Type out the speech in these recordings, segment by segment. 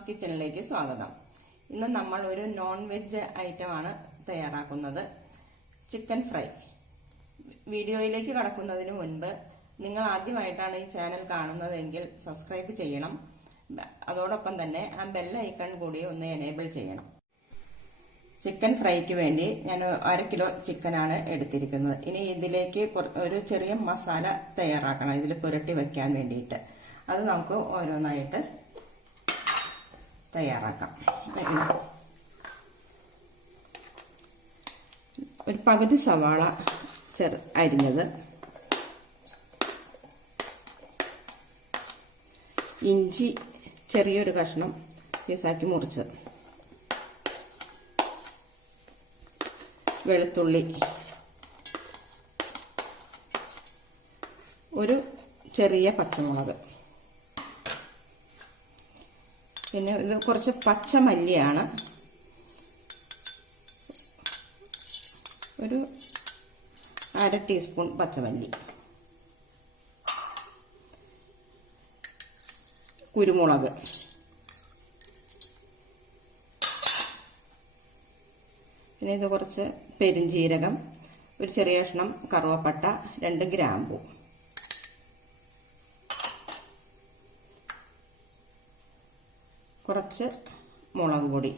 അമ്മാസ് കിച്ചണിലേക്ക് സ്വാഗതം. ഇന്ന് നമ്മൾ ഒരു നോൺ വെജ് ഐറ്റമാണ് തയ്യാറാക്കുന്നത്, ചിക്കൻ ഫ്രൈ. വീഡിയോയിലേക്ക് കടക്കുന്നതിന് മുൻപ് നിങ്ങൾ ആദ്യമായിട്ടാണ് ഈ ചാനൽ കാണുന്നതെങ്കിൽ സബ്സ്ക്രൈബ് ചെയ്യണം. അതോടൊപ്പം തന്നെ ആ ബെൽ ഐക്കൺ കൂടി ഒന്ന് എനേബിൾ ചെയ്യണം. ചിക്കൻ ഫ്രൈക്ക് വേണ്ടി ഞാൻ 1/2 കിലോ ചിക്കനാണ് എടുത്തിരിക്കുന്നത്. ഇനി ഇതിലേക്ക് ഒരു ചെറിയ മസാല തയ്യാറാക്കണം, ഇതിൽ പുരട്ടി വെക്കാൻ വേണ്ടിയിട്ട്. അത് നമുക്ക് ഓരോന്നായിട്ട് തയ്യാറാക്കാം. ഒരു പകുതി സവാള അരിഞ്ഞത്, ഇഞ്ചി ചെറിയൊരു കഷ്ണം പീസാക്കി മുറിച്ചത്, വെളുത്തുള്ളി, ഒരു ചെറിയ പച്ചമുളക്, പിന്നെ ഇത് കുറച്ച് പച്ചമല്ലിയാണ്, ഒരു 1/2 ടീസ്പൂൺ പച്ചമല്ലി, കുരുമുളക്, പിന്നെ ഇത് കുറച്ച് പെരിഞ്ജീരകം, ഒരു ചെറിയ കഷ്ണം കറുവപ്പട്ട, 2 ഗ്രാമ്പു, കുറച്ച് മുളക് പൊടി.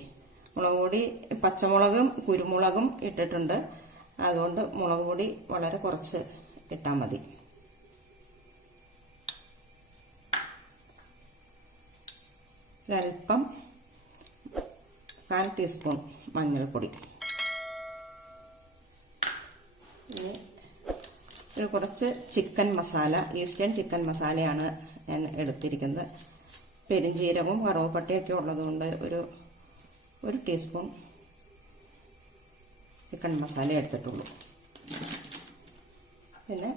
പച്ചമുളകും കുരുമുളകും ഇട്ടിട്ടുണ്ട്, അതുകൊണ്ട് മുളക് പൊടി വളരെ കുറച്ച് ഇട്ടാൽ മതി. ഒരൽപ്പം 1/4 ടീസ്പൂൺ മഞ്ഞൾപ്പൊടി. ഇനി ഒരു കുറച്ച് ചിക്കൻ മസാല, ഈസ്റ്റേൺ ചിക്കൻ മസാലയാണ് ഞാൻ എടുത്തിരിക്കുന്നത്. പെരിഞ്ജീരകവും കറുവപ്പട്ടയൊക്കെ ഉള്ളതുകൊണ്ട് ഒരു ടീസ്പൂൺ ചിക്കൻ മസാല എടുത്തിട്ടുള്ളൂ. പിന്നെ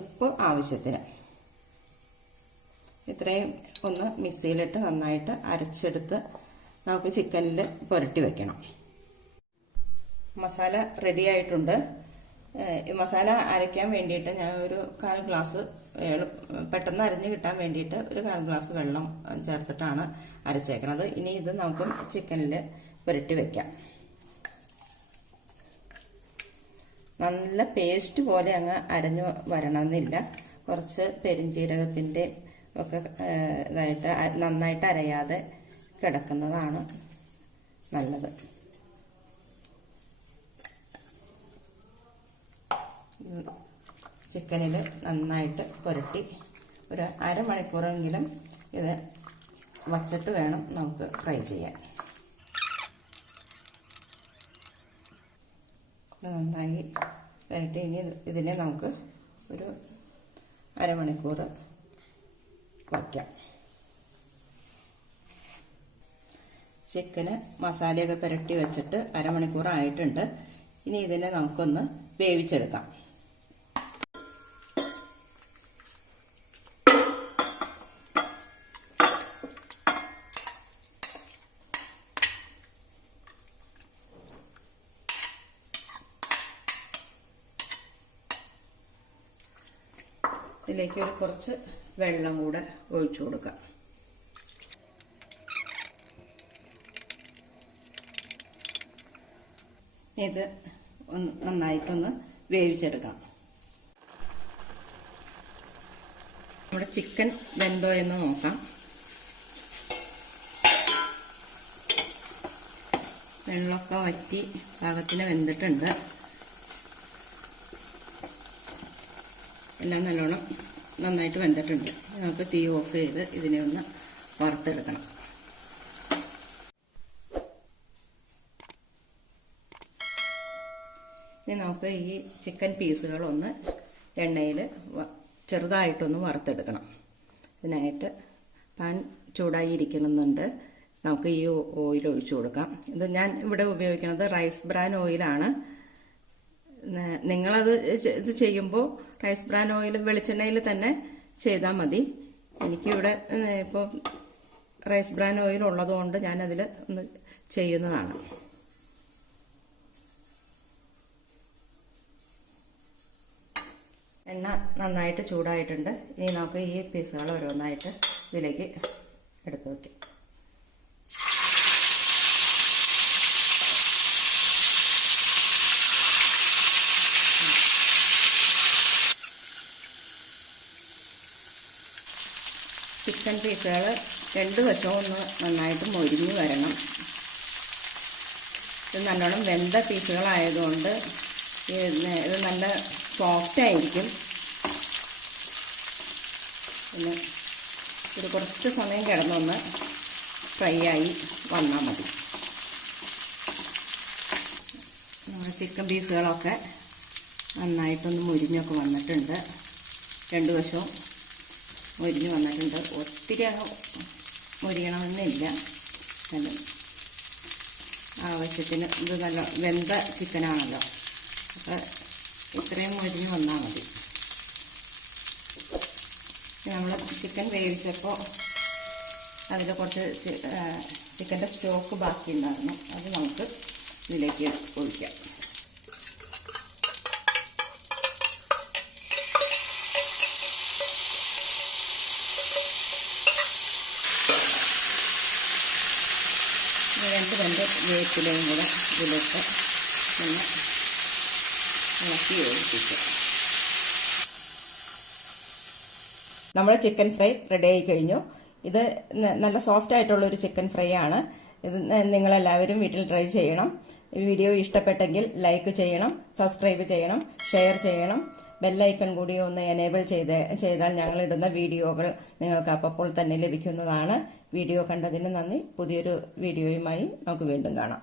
ഉപ്പ് ആവശ്യത്തിന്. ഇത്രയും ഒന്ന് മിക്സിയിലിട്ട് നന്നായിട്ട് അരച്ചെടുത്ത് നമുക്ക് ചിക്കനിൽ പുരട്ടി വയ്ക്കണം. മസാല റെഡി ആയിട്ടുണ്ട്. ഈ മസാല അരയ്ക്കാൻ വേണ്ടിയിട്ട് ഞാൻ ഒരു 1/4 ഗ്ലാസ് പെട്ടെന്ന് അരഞ്ഞ് കിട്ടാൻ വേണ്ടിയിട്ട് ഒരു 1/4 ഗ്ലാസ് വെള്ളം ചേർത്തിട്ടാണ് അരച്ചേക്കണത്. ഇനി ഇത് നമുക്ക് ചിക്കനിൽ പുരട്ടി വയ്ക്കാം. നല്ല പേസ്റ്റ് പോലെ അങ്ങ് അരഞ്ഞു വരണമെന്നില്ല, കുറച്ച് പെരിഞ്ജീരകത്തിൻ്റെ ഒക്കെ ഇതായിട്ട് നന്നായിട്ട് അരയാതെ കിടക്കുന്നതാണ് നല്ലത്. ചിക്കനിൽ നന്നായിട്ട് പുരട്ടി ഒരു 1/2 മണിക്കൂറെങ്കിലും ഇത് വച്ചിട്ട് വേണം നമുക്ക് ഫ്രൈ ചെയ്യാൻ. നന്നായി പുരട്ടി ഇനി ഇതിനെ നമുക്ക് ഒരു 1/2 മണിക്കൂർ വയ്ക്കാം. ചിക്കന് മസാലയൊക്കെ പുരട്ടി വെച്ചിട്ട് 1/2 മണിക്കൂർ ആയിട്ടുണ്ട്. ഇനി ഇതിനെ നമുക്കൊന്ന് വേവിച്ചെടുക്കാം. ഇതിലേക്ക് ഒരു കുറച്ച് വെള്ളം കൂടെ ഒഴിച്ചു കൊടുക്കാം. ഇത് നന്നായിട്ടൊന്ന് വേവിച്ചെടുക്കാം. നമ്മുടെ ചിക്കൻ വെന്തോ എന്ന് നോക്കാം. വെള്ളമൊക്കെ വറ്റി പാകത്തിന് വെന്തിട്ടുണ്ട്. എല്ലാം നന്നായിട്ട് വെന്തിട്ടുണ്ട്. നമുക്ക് തീ ഓഫ് ചെയ്ത് ഇതിനെ ഒന്ന് വറുത്തെടുക്കണം. ഇനി നമുക്ക് ഈ ചിക്കൻ പീസുകളൊന്ന് എണ്ണയിൽ ചെറുതായിട്ടൊന്ന് വറുത്തെടുക്കണം. ഇതിനായിട്ട് പാൻ ചൂടായി ഇരിക്കുന്നുണ്ട്. നമുക്ക് ഈ ഓയിൽ ഒഴിച്ചു കൊടുക്കാം. ഇത് ഞാൻ ഇവിടെ ഉപയോഗിക്കുന്നത് റൈസ് ബ്രാൻ ഓയിലാണ്. നിങ്ങളത് ഇത് ചെയ്യുമ്പോൾ റൈസ് ബ്രാൻ ഓയിൽ വെളിച്ചെണ്ണയിൽ തന്നെ ചെയ്താൽ മതി. എനിക്കിവിടെ ഇപ്പോൾ റൈസ് ബ്രാൻ ഓയിൽ ഉള്ളതുകൊണ്ട് ഞാനതിൽ ഒന്ന് ചെയ്യുന്നതാണ്. എണ്ണ നന്നായിട്ട് ചൂടായിട്ടുണ്ട്. ഇനി നമുക്ക് ഈ പീസുകൾ ഓരോന്നായിട്ട് ഇതിലേക്ക് എടുത്ത് വയ്ക്കാം. ചിക്കൻ പീസുകൾ രണ്ട് വശവും ഒന്ന് നന്നായിട്ട് മൊരിഞ്ഞ് വരണം. ഇത് നല്ലോണം വെന്ത പീസുകളായതുകൊണ്ട് ഇത് നല്ല സോഫ്റ്റായിരിക്കും. പിന്നെ ഒരു കുറച്ച് സമയം കിടന്നൊന്ന് ഫ്രൈ ആയി വന്നാൽ മതി. ചിക്കൻ പീസുകളൊക്കെ നന്നായിട്ടൊന്ന് മുരിഞ്ഞൊക്കെ വന്നിട്ടുണ്ട്. രണ്ട് വശവും മുരിഞ്ഞ് വന്നിട്ടുണ്ട്. ഒത്തിരി മുരിയണമെന്നില്ല. ആവശ്യത്തിന് ഇത് നല്ല വെന്ത ചിക്കനാണല്ലോ, അപ്പോൾ ഇത്രയും മുരിഞ്ഞ് വന്നാൽ മതി. നമ്മൾ ചിക്കൻ വേവിച്ചപ്പോൾ അതിൽ കുറച്ച് ചിക്കൻ്റെ സ്റ്റോക്ക് ബാക്കിയുണ്ടായിരുന്നു. അത് നമുക്ക് ഇതിലേക്ക് ഒഴിക്കാം. രണ്ട് വേപ്പിലയും കൂടെ ഇതിലിട്ട് ഒന്ന് ഇളക്കി യോജിപ്പിക്കുക. നമ്മുടെ ചിക്കൻ ഫ്രൈ റെഡി ആയി കഴിഞ്ഞു. ഇത് നല്ല സോഫ്റ്റ് ആയിട്ടുള്ളൊരു ചിക്കൻ ഫ്രൈ ആണ്. ഇത് നിങ്ങളെല്ലാവരും വീട്ടിൽ ട്രൈ ചെയ്യണം. വീഡിയോ ഇഷ്ടപ്പെട്ടെങ്കിൽ ലൈക്ക് ചെയ്യണം, സബ്സ്ക്രൈബ് ചെയ്യണം, ഷെയർ ചെയ്യണം. ബെല്ലൈക്കൺ കൂടി ഒന്ന് എനേബിൾ ചെയ്താൽ ഞങ്ങളിടുന്ന വീഡിയോകൾ നിങ്ങൾക്ക് അപ്പോൾ തന്നെ ലഭിക്കുന്നതാണ്. വീഡിയോ കണ്ടതിന് നന്ദി. പുതിയൊരു വീഡിയോയുമായി നമുക്ക് വീണ്ടും കാണാം.